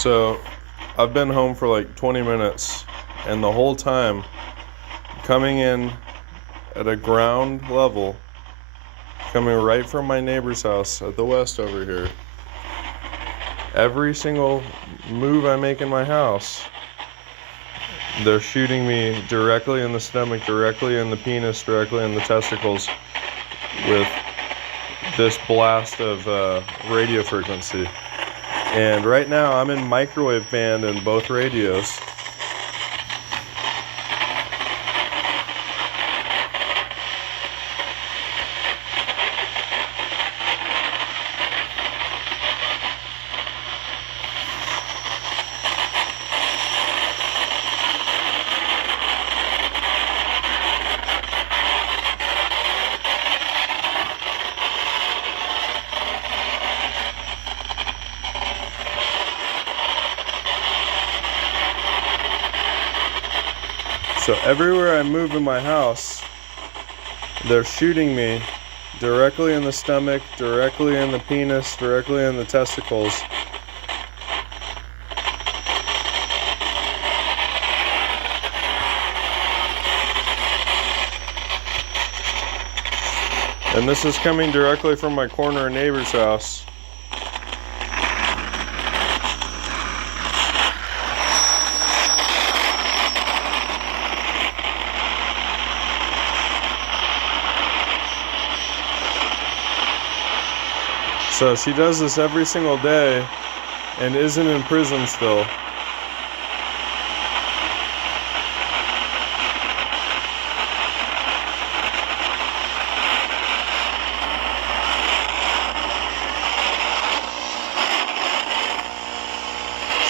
So I've been home for like 20 minutes, and the whole time coming in at a ground level, coming right from my neighbor's house at the west over here. Every single move I make in my house, they're shooting me directly in the stomach, directly in the penis, directly in the testicles with this blast of radio frequency. And right now I'm in microwave band in both radios. So everywhere I move in my house, they're shooting me directly in the stomach, directly in the penis, directly in the testicles. And this is coming directly from my corner neighbor's house. So she does this every single day and isn't in prison still.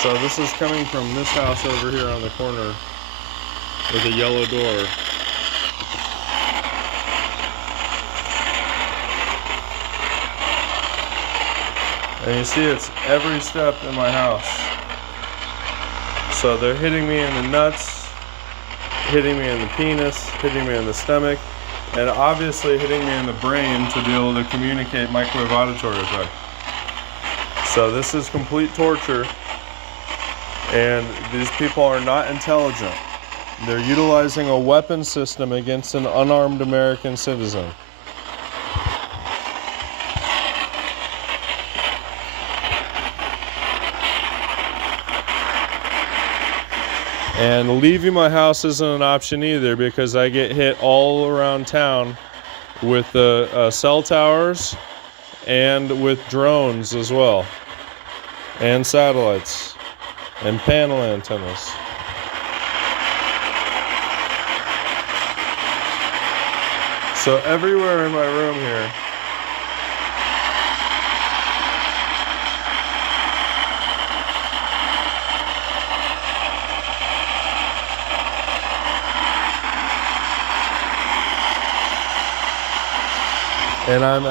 So this is coming from this house over here on the corner with a yellow door. And you see it's every step in my house. So they're hitting me in the nuts, hitting me in the penis, hitting me in the stomach, and obviously hitting me in the brain to be able to communicate microwave auditory effect. So this is complete torture, and these people are not intelligent. They're utilizing a weapon system against an unarmed American citizen. And leaving my house isn't an option either, because I get hit all around town with the cell towers and with drones as well, and satellites and panel antennas. So everywhere in my room here, and I'm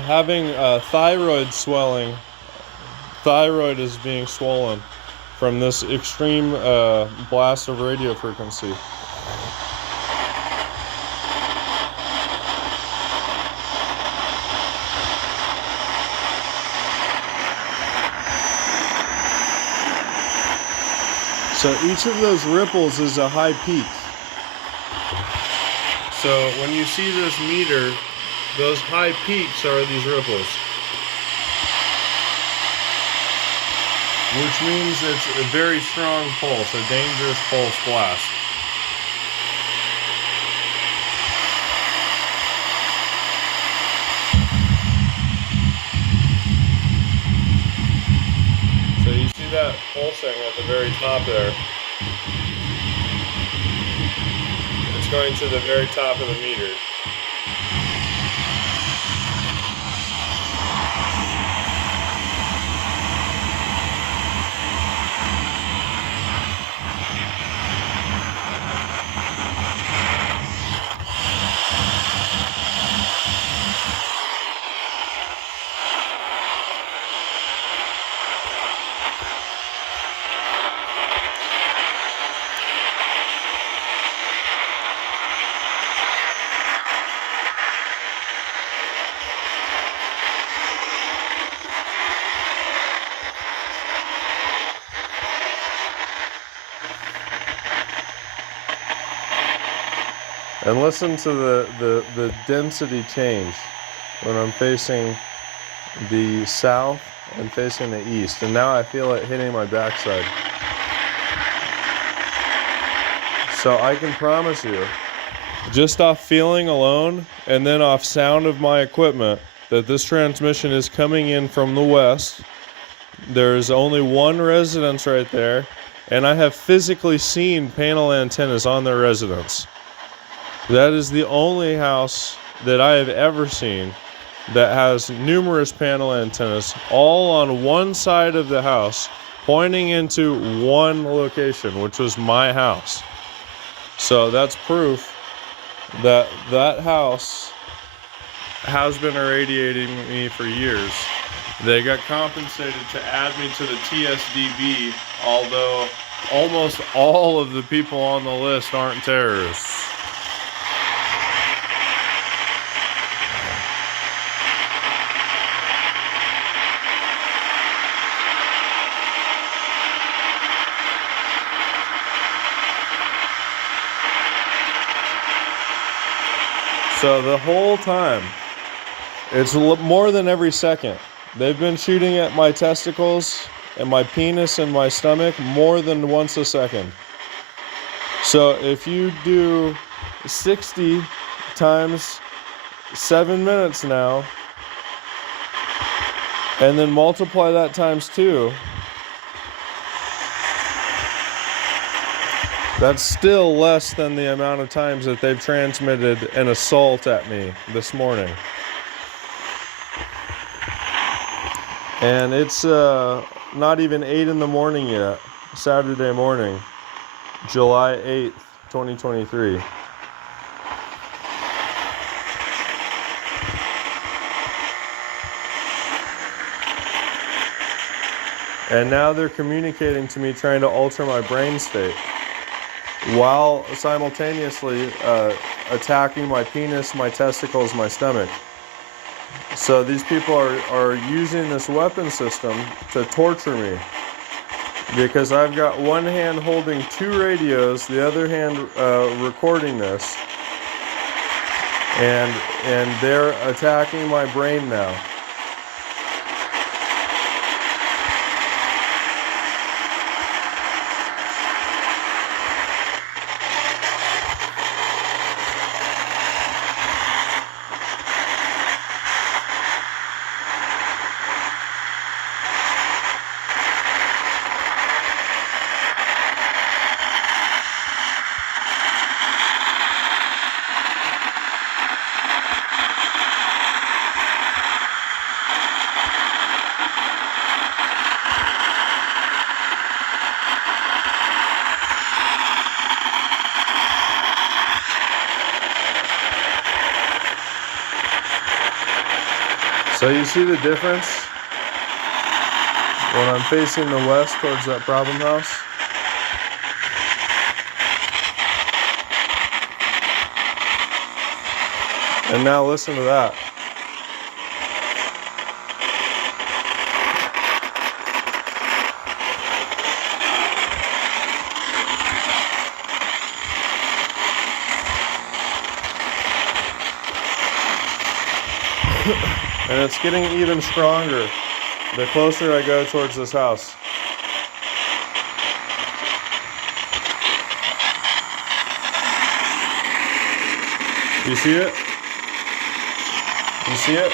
having thyroid swelling. Thyroid is being swollen from this extreme blast of radio frequency. So each of those ripples is a high peak. So when you see this meter, those high peaks are these ripples, which means it's a very strong pulse, a dangerous pulse blast. So you see that pulsing at the very top there. It's going to the very top of the meter. And listen to the density change when I'm facing the south and facing the east. And now I feel it hitting my backside. So I can promise you, just off feeling alone and then off sound of my equipment, that this transmission is coming in from the west. There's only one residence right there, and I have physically seen panel antennas on their residence. That is the only house that I have ever seen that has numerous panel antennas all on one side of the house pointing into one location, which was my house. So that's proof that that house has been irradiating me for years. They got compensated to add me to the TSDB, although almost all of the people on the list aren't terrorists. So the whole time, it's more than every second, they've been shooting at my testicles and my penis and my stomach more than once a second. So if you do 60 times 7 minutes now, and then multiply that times 2, that's still less than the amount of times that they've transmitted an assault at me this morning. And it's not even 8 in the morning yet, Saturday morning, July 8th, 2023. And now they're communicating to me, trying to alter my brain state, while simultaneously attacking my penis, my testicles, my stomach. So these people are using this weapon system to torture me, because I've got one hand holding 2 radios, the other hand recording this, and they're attacking my brain now. So you see the difference when I'm facing the west towards that problem house? And now listen to that. And it's getting even stronger the closer I go towards this house. You see it? You see it?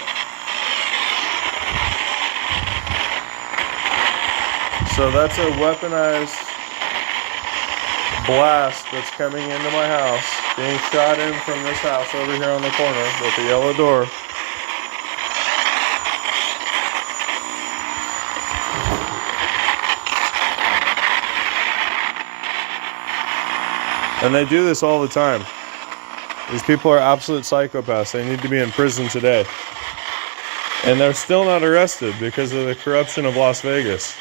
So that's a weaponized blast that's coming into my house, being shot in from this house over here on the corner with the yellow door. And they do this all the time. These people are absolute psychopaths. They need to be in prison today. And they're still not arrested because of the corruption of Las Vegas.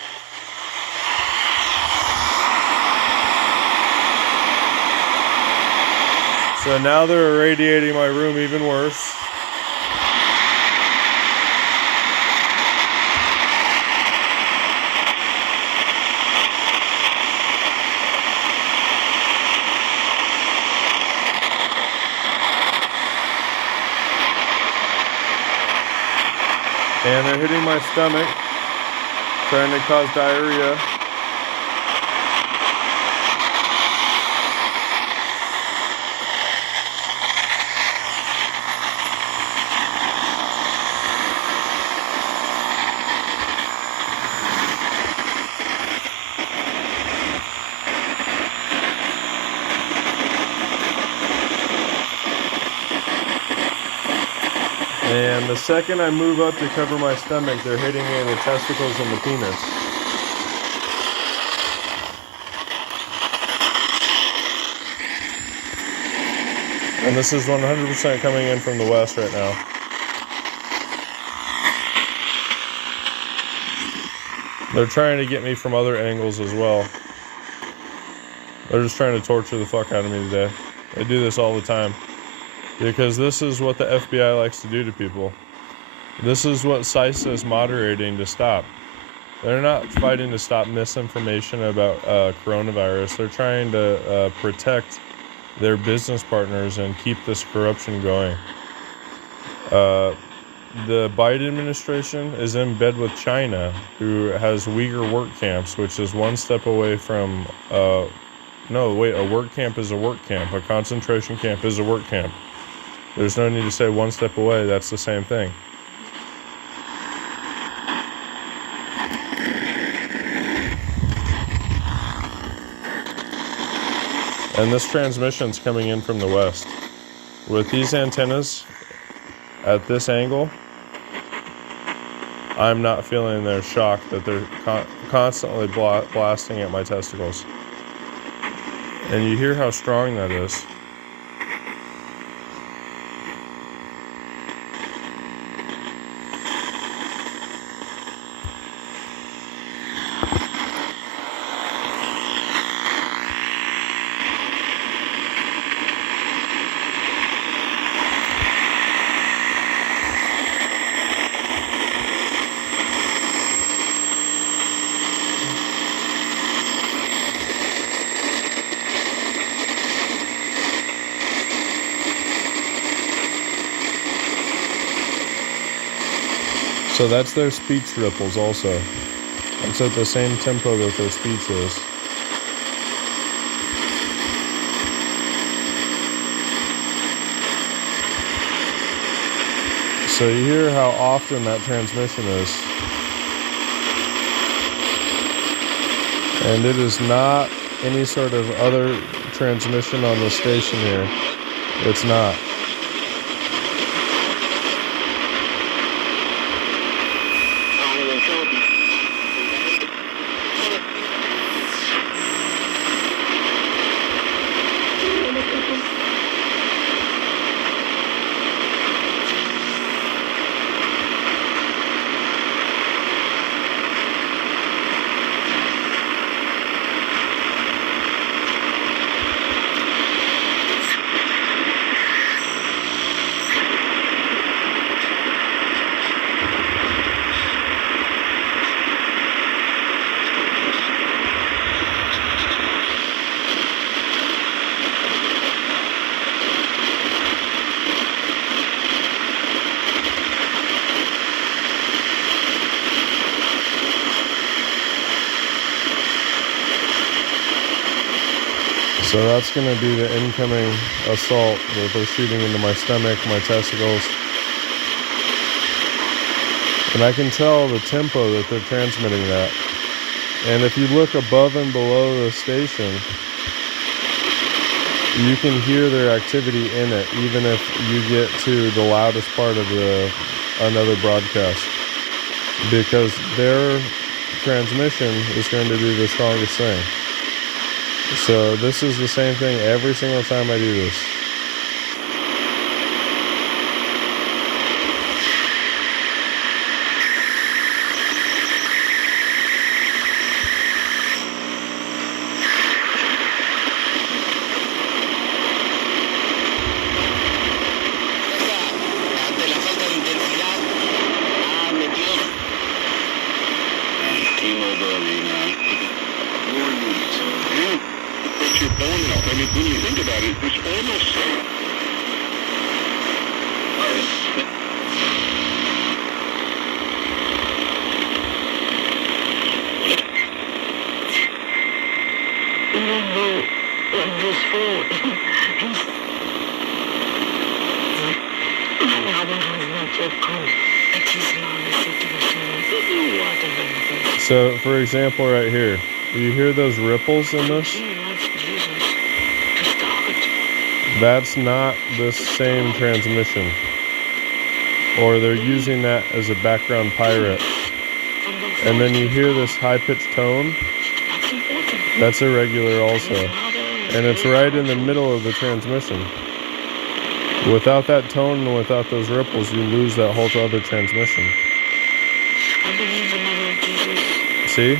So now they're irradiating my room even worse. and they're hitting my stomach, trying to cause diarrhea. And the second I move up to cover my stomach, they're hitting me in the testicles and the penis. And this is 100% coming in from the west right now. They're trying to get me from other angles as well. They're just trying to torture the fuck out of me today. They do this all the time. Because this is what the FBI likes to do to people. This is what SICE is moderating to stop. They're not fighting to stop misinformation about coronavirus. They're trying to protect their business partners and keep this corruption going. The Biden administration is in bed with China, who has Uyghur work camps, which is one step away from... a work camp is a work camp. A concentration camp is a work camp. There's no need to say one step away. That's the same thing. And this transmission's coming in from the west. With these antennas at this angle, I'm not feeling their shock that they're constantly blasting at my testicles. And you hear how strong that is. So that's their speech ripples also. It's at the same tempo that their speech is. So you hear how often that transmission is. And it is not any sort of other transmission on the station here. It's not. So that's going to be the incoming assault that they're shooting into my stomach, my testicles. And I can tell the tempo that they're transmitting that. And if you look above and below the station, you can hear their activity in it, even if you get to the loudest part of another broadcast. Because their transmission is going to be the strongest thing. So this is the same thing every single time I do this. When you think about it, it's almost even though on his phone, my mother has not yet come. It is now the situation. What about this? So, for example, right here, do you hear those ripples in this? He wants Jesus to start. That's not the same transmission. Or they're using that as a background pirate. And then you hear this high-pitched tone. That's important. That's irregular also. And it's right in the middle of the transmission. Without that tone and without those ripples, you lose that whole other transmission. I believe the mother of Jesus. See?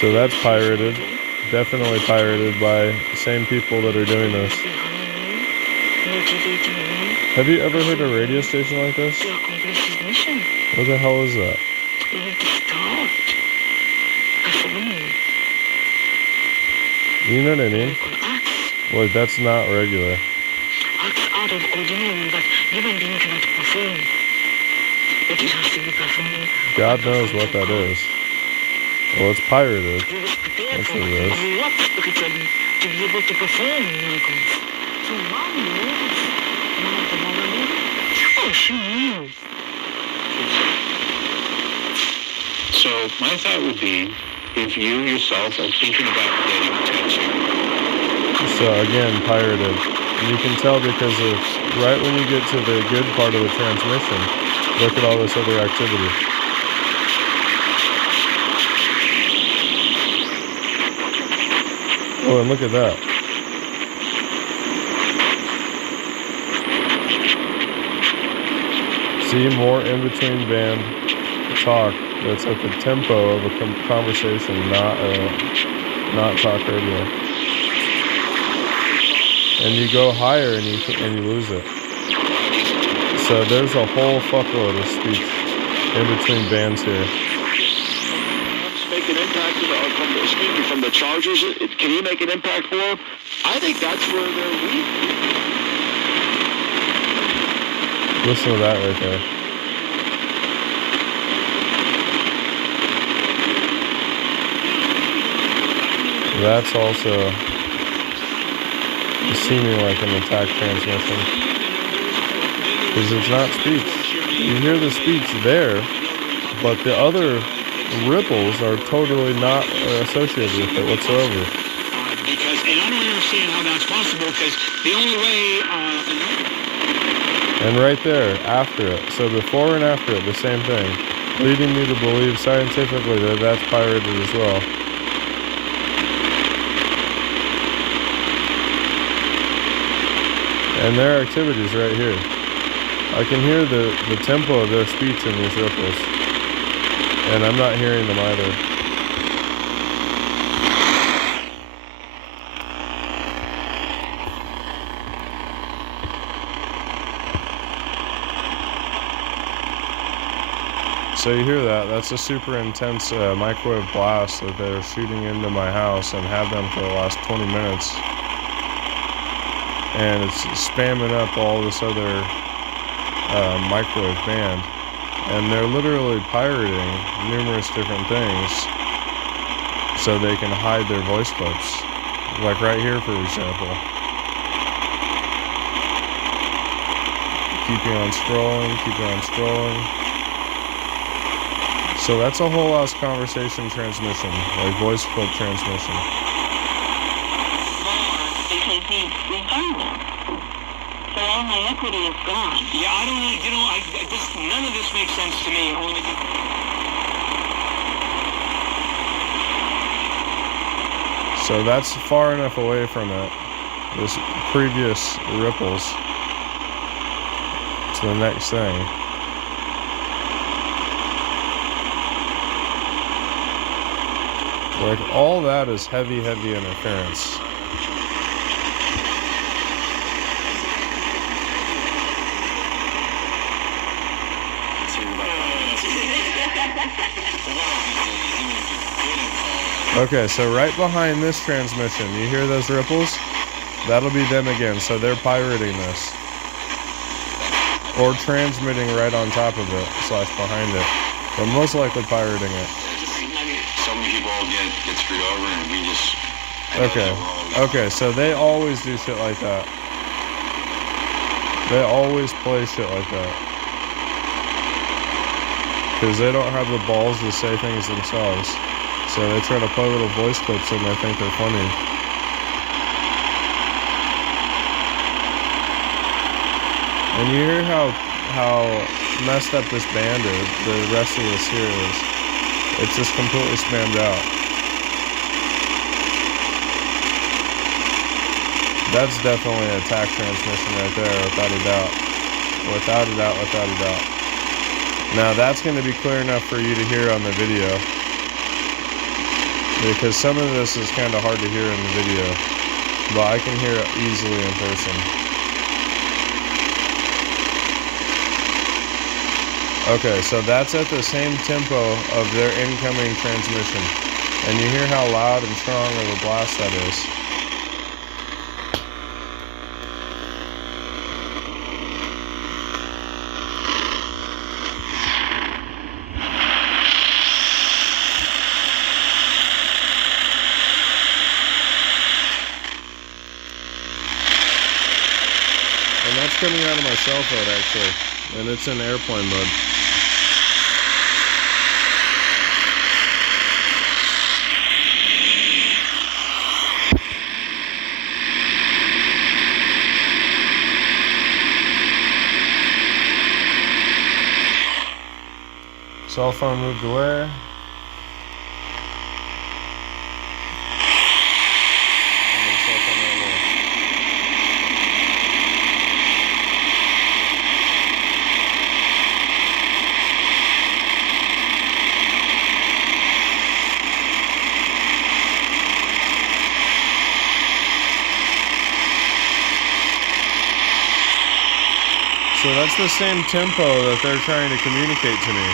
So that's pirated. Definitely pirated by the same people that are doing this. Motivating me Have you ever heard a radio station like this? to accomplish his mission. What the hell is that? We need to start. Performing. You know what I mean? Miracle acts. Well, that's not regular. Acts out of ordinary that human being cannot perform. But it has to be performed. God knows what that is. Well, it's pirated. He was prepared That's for what it is. a lot spiritually to be able to perform miracles. So mom knows. Now the mother knows. Oh, she knows. So my thought would be, if you yourself are thinking about getting a tattoo, So again, pirated. And you can tell because of right when you get to the good part of the transmission, look at all this other activity. Oh, and look at that. See, more in-between band talk that's at the tempo of a conversation, not talk radio. And you go higher and you lose it. So there's a whole fuckload of speech in between bands here. make an impact from the Chargers? Can he make an impact for them? I think that's where they're weak. Listen to that right there. That's also seeming like an attack transmission. Because it's not speech. You hear the speech there, but the other ripples are totally not associated with it whatsoever. Because, and I don't understand how that's possible, because the only way, And right there, after it. So before and after it, the same thing. Leading me to believe scientifically that that's pirated as well. And their activities right here. I can hear the tempo of their speech in these ripples. And I'm not hearing them either. So you hear that? That's a super intense microwave blast that they're shooting into my house and have done for the last 20 minutes. And it's spamming up all this other microwave band. And they're literally pirating numerous different things so they can hide their voice clips. Like right here, for example. Keeping on scrolling, keeping on scrolling. So that's a whole ass conversation transmission, like voice clip transmission. Because we found them. So all my equity is gone. yeah, I don't know, none of this makes sense to me. Only So that's far enough away from it, this previous ripples, to the next thing. Like, all that is heavy, heavy interference. Okay, so right behind this transmission, you hear those ripples? That'll be them again, so they're pirating this. Or transmitting right on top of it, / behind it. But most likely pirating it. so many people get screwed over, and we just. Okay, so they always do shit like that. They always play shit like that. Because they don't have the balls to say things themselves. So they try to play little voice clips and they think they're funny. And you hear how messed up this band is, the rest of this here is. It's just completely spammed out. That's definitely an attack transmission right there, without a doubt. Without a doubt, without a doubt. Now that's going to be clear enough for you to hear on the video. Because some of this is kind of hard to hear in the video. But I can hear it easily in person. Okay, so that's at the same tempo of their incoming transmission. And you hear how loud and strong of a blast that is. And that's coming out of my cell phone actually. And it's in airplane mode. Cell phone moved away. And then cell phone went away. So that's the same tempo that they're trying to communicate to me.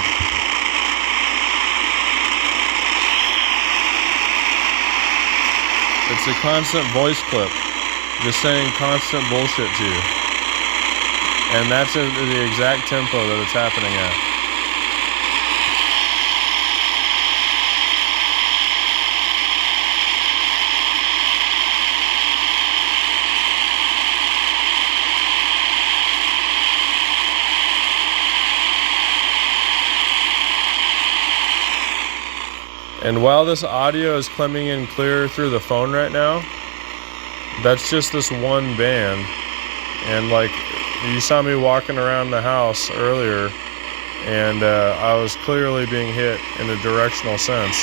It's a constant voice clip, just saying constant bullshit to you. And that's the exact tempo that it's happening at. And while this audio is coming in clear through the phone right now, that's just this one band. And like, you saw me walking around the house earlier, and I was clearly being hit in a directional sense.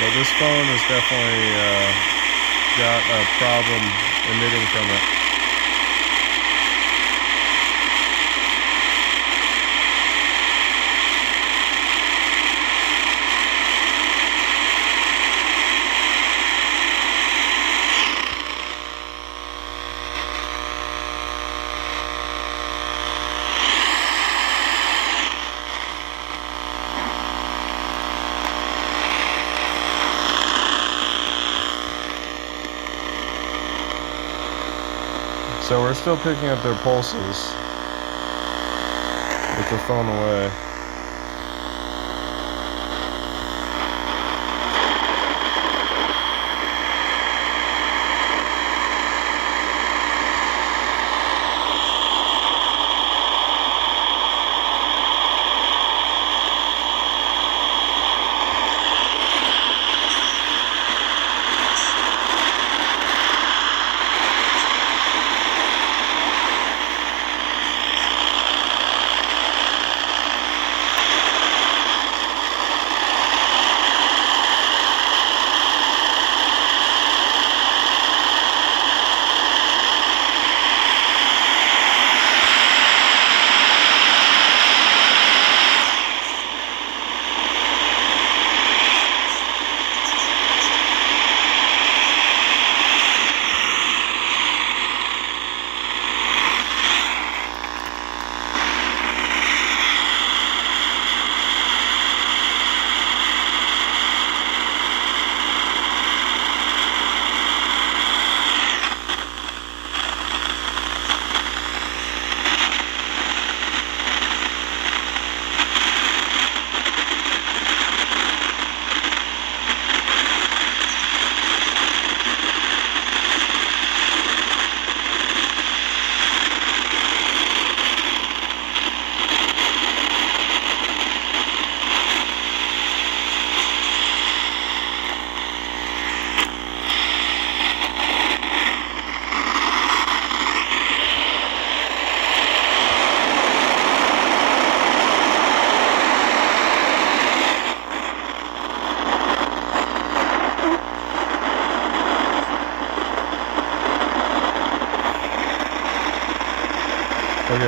But this phone has definitely got a problem emitting from it. So we're still picking up their pulses with the phone away.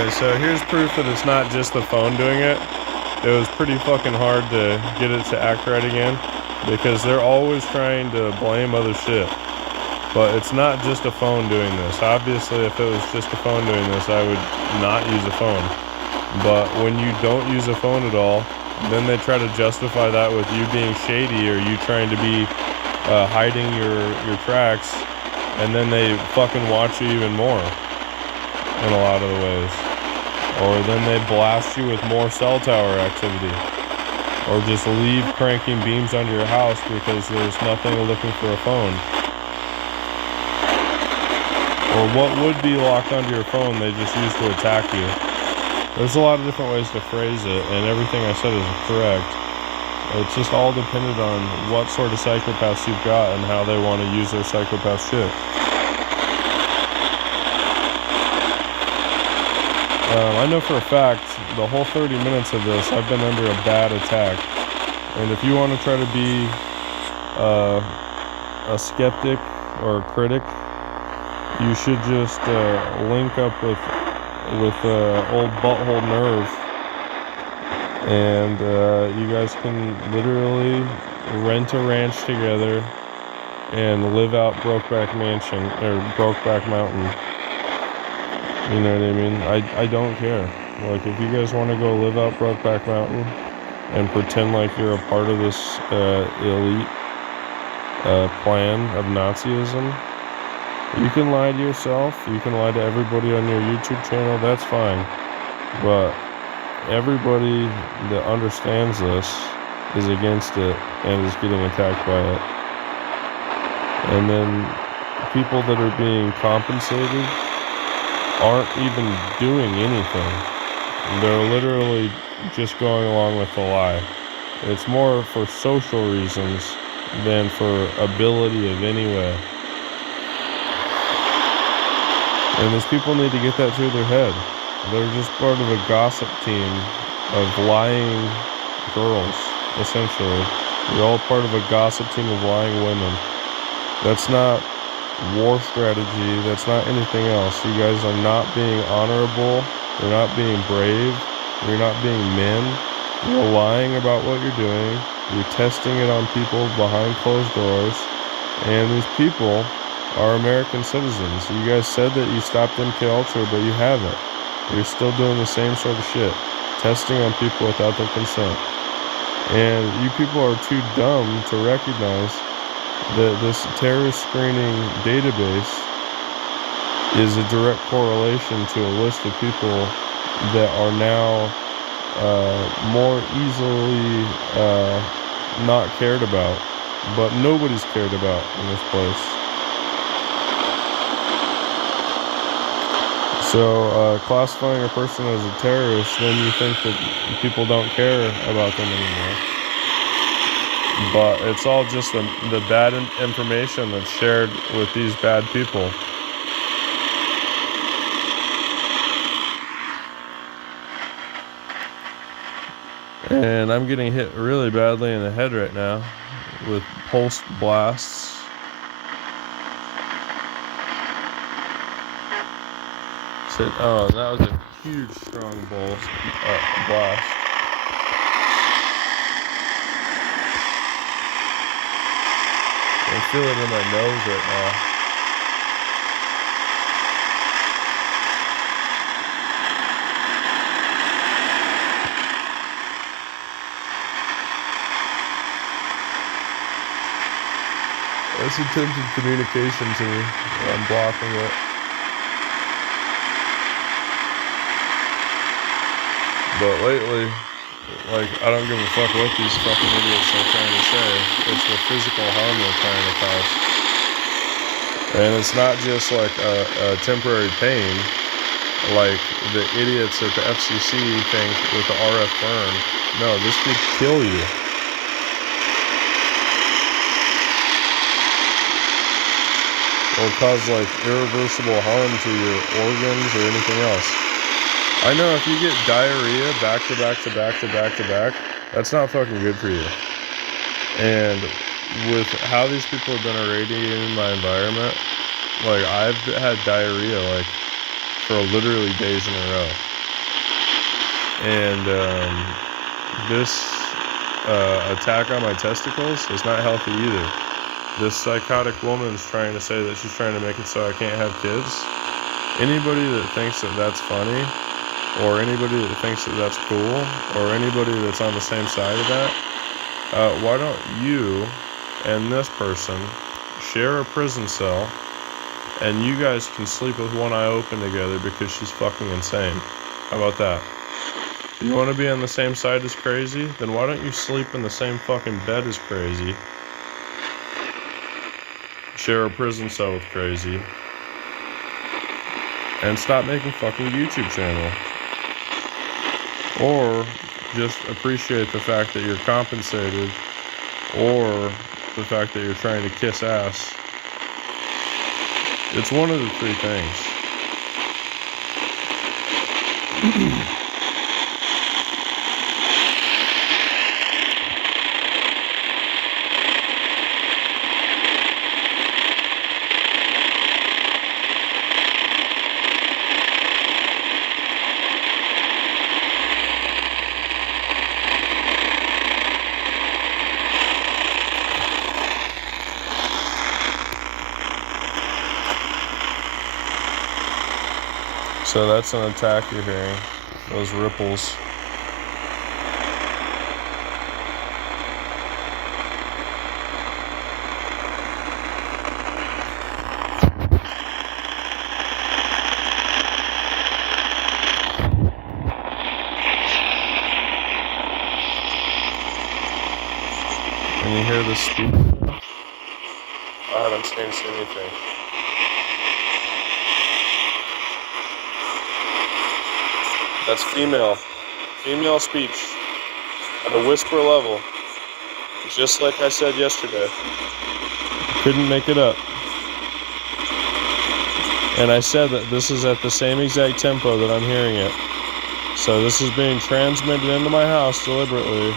Anyway, so here's proof that it's not just the phone doing it. It was pretty fucking hard to get it to act right again, because they're always trying to blame other shit. But it's not just a phone doing this. Obviously, if it was just a phone doing this, I would not use a phone. But when you don't use a phone at all, then they try to justify that with you being shady or you trying to be hiding your tracks, and then they fucking watch you even more in a lot of the ways. Or then they blast you with more cell tower activity. Or just leave cranking beams under your house because there's nothing looking for a phone. Or what would be locked onto your phone, they just use to attack you. There's a lot of different ways to phrase it, and everything I said is correct. It's just all dependent on what sort of psychopaths you've got and how they want to use their psychopath shit. I know for a fact, the whole 30 minutes of this, I've been under a bad attack. And if you want to try to be a skeptic or a critic, you should just link up with old Butthole Nerve, and you guys can literally rent a ranch together and live out Brokeback Mansion or Brokeback Mountain. You know what I mean? I don't care. Like, if you guys want to go live out Brokeback Mountain and pretend like you're a part of this elite plan of Nazism, you can lie to yourself, you can lie to everybody on your YouTube channel, that's fine. But everybody that understands this is against it and is getting attacked by it. And then people that are being compensated aren't even doing anything. They're literally just going along with the lie. It's more for social reasons than for ability of any way. And these people need to get that through their head. They're just part of a gossip team of lying girls, essentially. You're all part of a gossip team of lying women. That's not war strategy. That's not anything else. You guys are not being honorable. You're not being brave. You're not being men. You're lying about what you're doing. You're testing it on people behind closed doors. And these people are American citizens. You guys said that you stopped MK Ultra, but you haven't. You're still doing the same sort of shit. Testing on people without their consent. And you people are too dumb to recognize that this terrorist screening database is a direct correlation to a list of people that are now more easily not cared about. But nobody's cared about in this place. So, classifying a person as a terrorist, then you think that people don't care about them anymore. But it's all just the bad information that's shared with these bad people. And I'm getting hit really badly in the head right now with pulse blasts. Oh, that was a huge, strong blast. I feel it in my nose right now. That's attempted communication to me. I'm blocking it. But lately, like, I don't give a fuck what these fucking idiots are trying to say. It's the physical harm they're trying to cause. And it's not just like a temporary pain, like the idiots at the FCC think with the RF burn. No, this could kill you. Or cause like irreversible harm to your organs or anything else. I know if you get diarrhea back to back to back to back to back, that's not fucking good for you. And with how these people have been irradiating my environment, like, I've had diarrhea like for literally days in a row. And this attack on my testicles is not healthy either. This psychotic woman is trying to say that she's trying to make it so I can't have kids. Anybody that thinks that that's funny, or anybody that thinks that that's cool, or anybody that's on the same side of that, why don't you and this person share a prison cell, and you guys can sleep with one eye open together because she's fucking insane. How about that? You want to be on the same side as crazy? Then why don't you sleep in the same fucking bed as crazy? Share a prison cell with crazy. And stop making fucking YouTube channel. Or just appreciate the fact that you're compensated, or the fact that you're trying to kiss ass. It's one of the three things. So that's an attack you're hearing, those ripples. And you hear the speaker? I haven't changed anything. That's female speech at a whisper level, just like I said yesterday. Couldn't make it up. And I said that this is at the same exact tempo that I'm hearing it. So this is being transmitted into my house deliberately.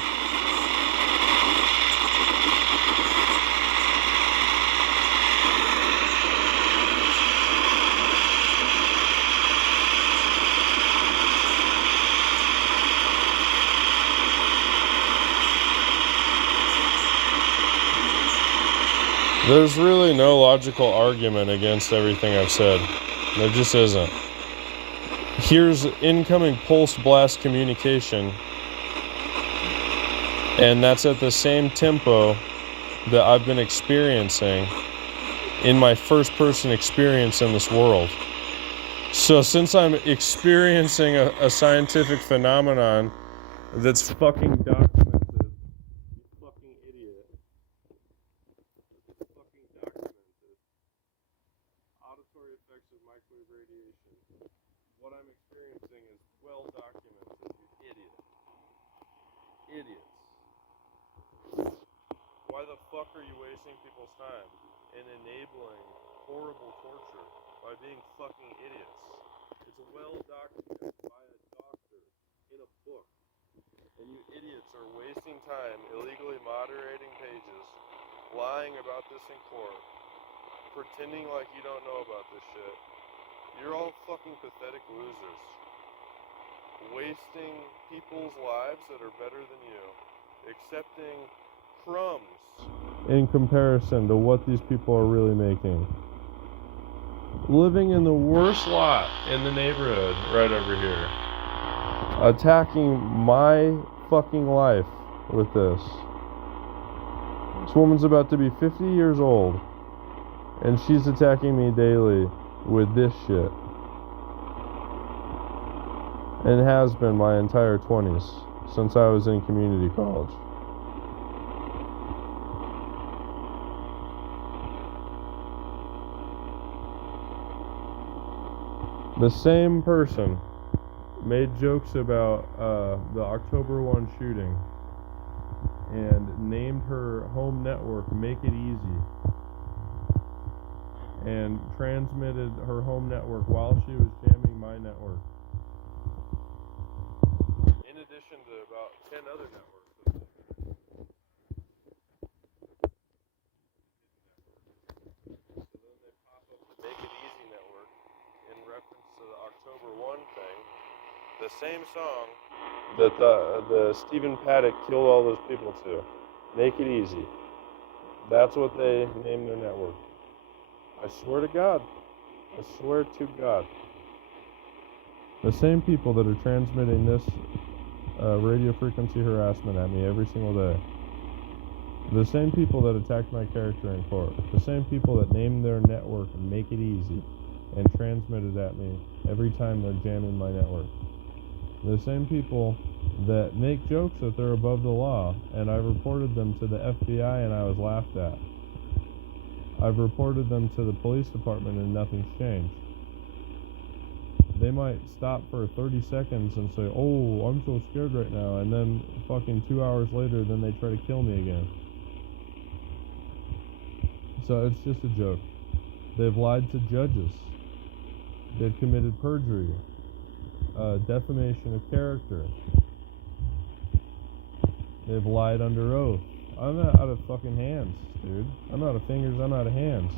There's really no logical argument against everything I've said. There just isn't. Here's incoming pulse blast communication, and that's at the same tempo that I've been experiencing in my first person experience in this world. So since I'm experiencing a scientific phenomenon that's fucking documented, you fucking idiot. Fucking documented. Auditory effects of microwave radiation. What I'm experiencing is well documented, you idiot. Idiots. Why the fuck are you wasting people's time and enabling horrible torture by being fucking idiots? It's well documented by a doctor in a book. And you idiots are wasting time illegally moderating pages, lying about this in court, pretending like you don't know about this shit. You're all fucking pathetic losers. Wasting people's lives that are better than you. Accepting crumbs in comparison to what these people are really making. Living in the worst lot in the neighborhood right over here. Attacking my fucking life with this. This woman's about to be 50 years old, and she's attacking me daily with this shit. And has been my entire 20s, since I was in community college. The same person made jokes about the October 1 shooting and named her home network Make It Easy, and transmitted her home network while she was jamming my network, in addition to about 10 other networks. So then they pop up the Make It Easy network in reference to the October 1 thing the same song that the Stephen Paddock killed all those people to. Make It Easy. That's what they named their network. I swear to God. I swear to God. The same people that are transmitting this radio frequency harassment at me every single day. The same people that attacked my character in court. The same people that named their network Make It Easy and transmitted at me every time they're jamming my network. The same people that make jokes that they're above the law, and I reported them to the FBI and I was laughed at. I've reported them to the police department and nothing's changed. They might stop for 30 seconds and say, oh, I'm so scared right now, and then fucking 2 hours later, then they try to kill me again. So it's just a joke. They've lied to judges. They've committed perjury, defamation of character. They've lied under oath. I'm out of fucking hands, dude. I'm out of fingers, I'm out of hands.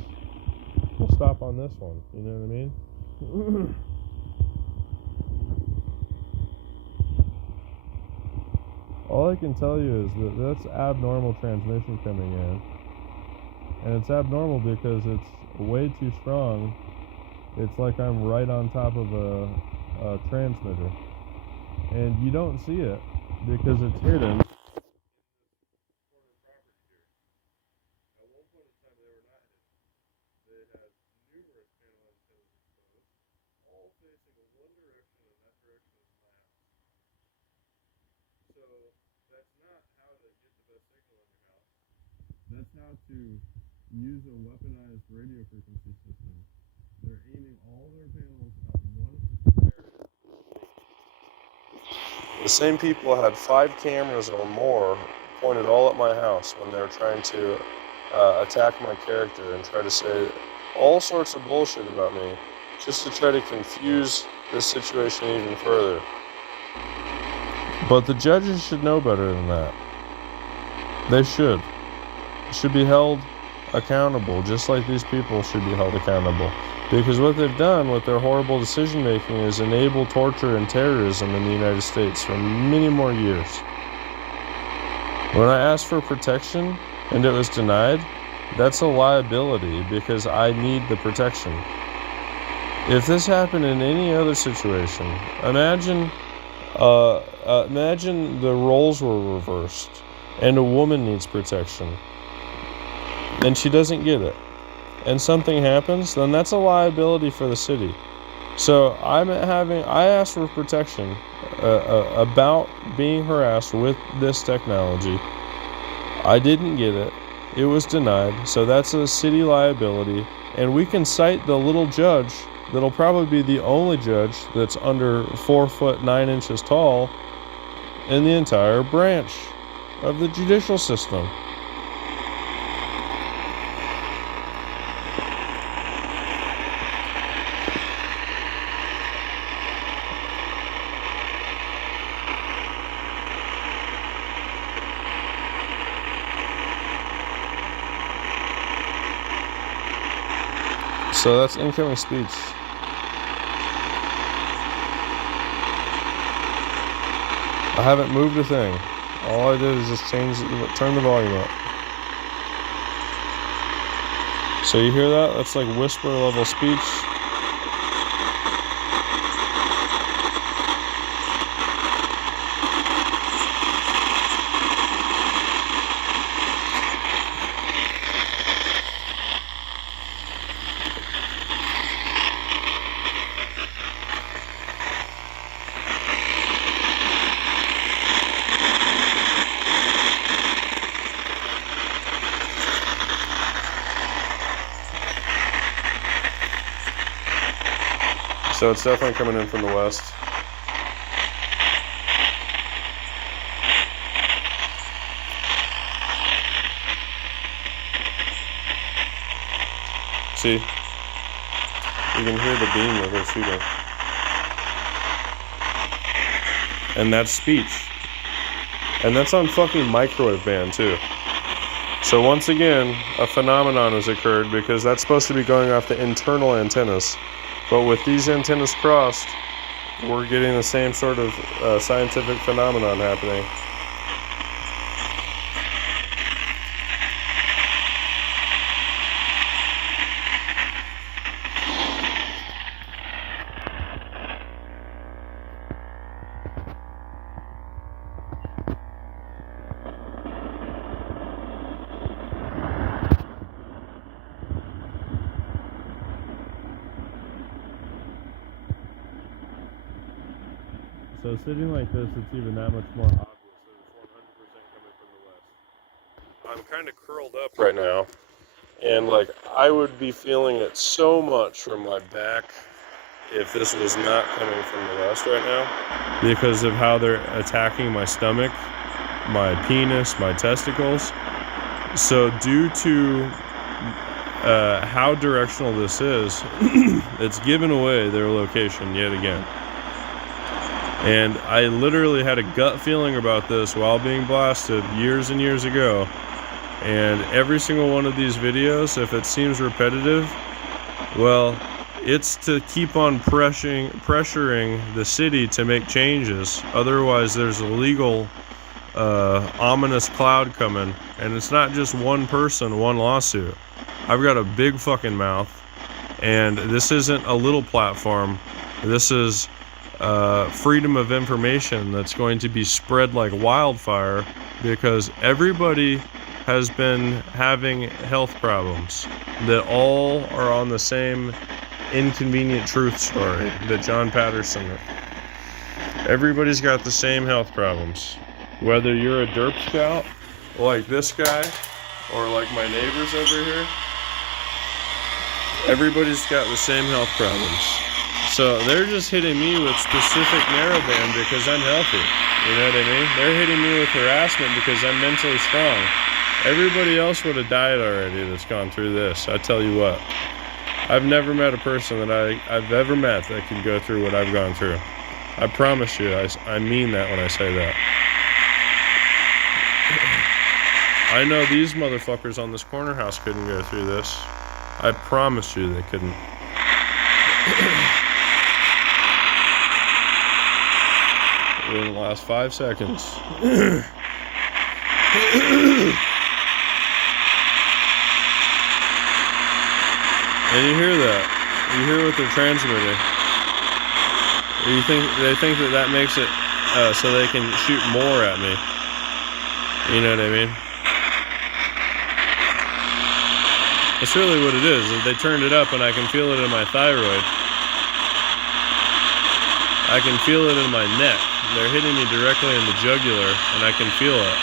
We'll stop on this one, you know what I mean? All I can tell you is that that's abnormal transmission coming in. And it's abnormal because it's way too strong. It's like I'm right on top of a transmitter. And you don't see it because it's hidden. That's how to use a weaponized radio frequency system. They're aiming all their panels at one area. The same people had 5 cameras or more pointed all at my house when they were trying to attack my character and try to say all sorts of bullshit about me just to try to confuse this situation even further. But the judges should know better than that. They should be held accountable, just like these people should be held accountable. Because what they've done with their horrible decision making is enable torture and terrorism in the United States for many more years. When I asked for protection and it was denied, that's a liability because I need the protection. If this happened in any other situation, imagine the roles were reversed and a woman needs protection and she doesn't get it, and something happens, then that's a liability for the city. So I asked for protection about being harassed with this technology. I didn't get it. It was denied. So that's a city liability, and we can cite the little judge that'll probably be the only judge that's under 4 foot 9 inches tall in the entire branch of the judicial system. So that's incoming speech. I haven't moved a thing. All I did is just turn the volume up. So you hear that? That's like whisper level speech. So it's definitely coming in from the west. See? You can hear the beam that they're shooting. And that's speech. And that's on fucking microwave band too. So once again, a phenomenon has occurred because that's supposed to be going off the internal antennas. But with these antennas crossed, we're getting the same sort of scientific phenomenon happening. So sitting like this, it's even that much more obvious that it's 100% coming from the west. I'm kind of curled up right now, and like I would be feeling it so much from my back if this was not coming from the west right now, because of how they're attacking my stomach, my penis, my testicles. So due to how directional this is, it's given away their location yet again. And I literally had a gut feeling about this while being blasted years and years ago. And every single one of these videos, if it seems repetitive, well, it's to keep on pressuring the city to make changes. Otherwise, there's a legal, ominous cloud coming. And it's not just one person, one lawsuit. I've got a big fucking mouth. And this isn't a little platform. This is freedom of information that's going to be spread like wildfire, because everybody has been having health problems that all are on the same inconvenient truth story that John Patterson wrote. Everybody's got the same health problems, whether you're a derp scout like this guy or like my neighbors over here. Everybody's got the same health problems. So they're just hitting me with specific narrowband because I'm healthy. You know what I mean? They're hitting me with harassment because I'm mentally strong. Everybody else would have died already that's gone through this. I tell you what. I've never met a person that I've ever met that can go through what I've gone through. I promise you, I mean that when I say that. I know these motherfuckers on this corner house couldn't go through this. I promise you they couldn't. In the last 5 seconds. And you hear that. You hear what they're transmitting. They think that makes it so they can shoot more at me. You know what I mean? That's really what it is. They turned it up and I can feel it in my thyroid. I can feel it in my neck. They're hitting me directly in the jugular, and I can feel it.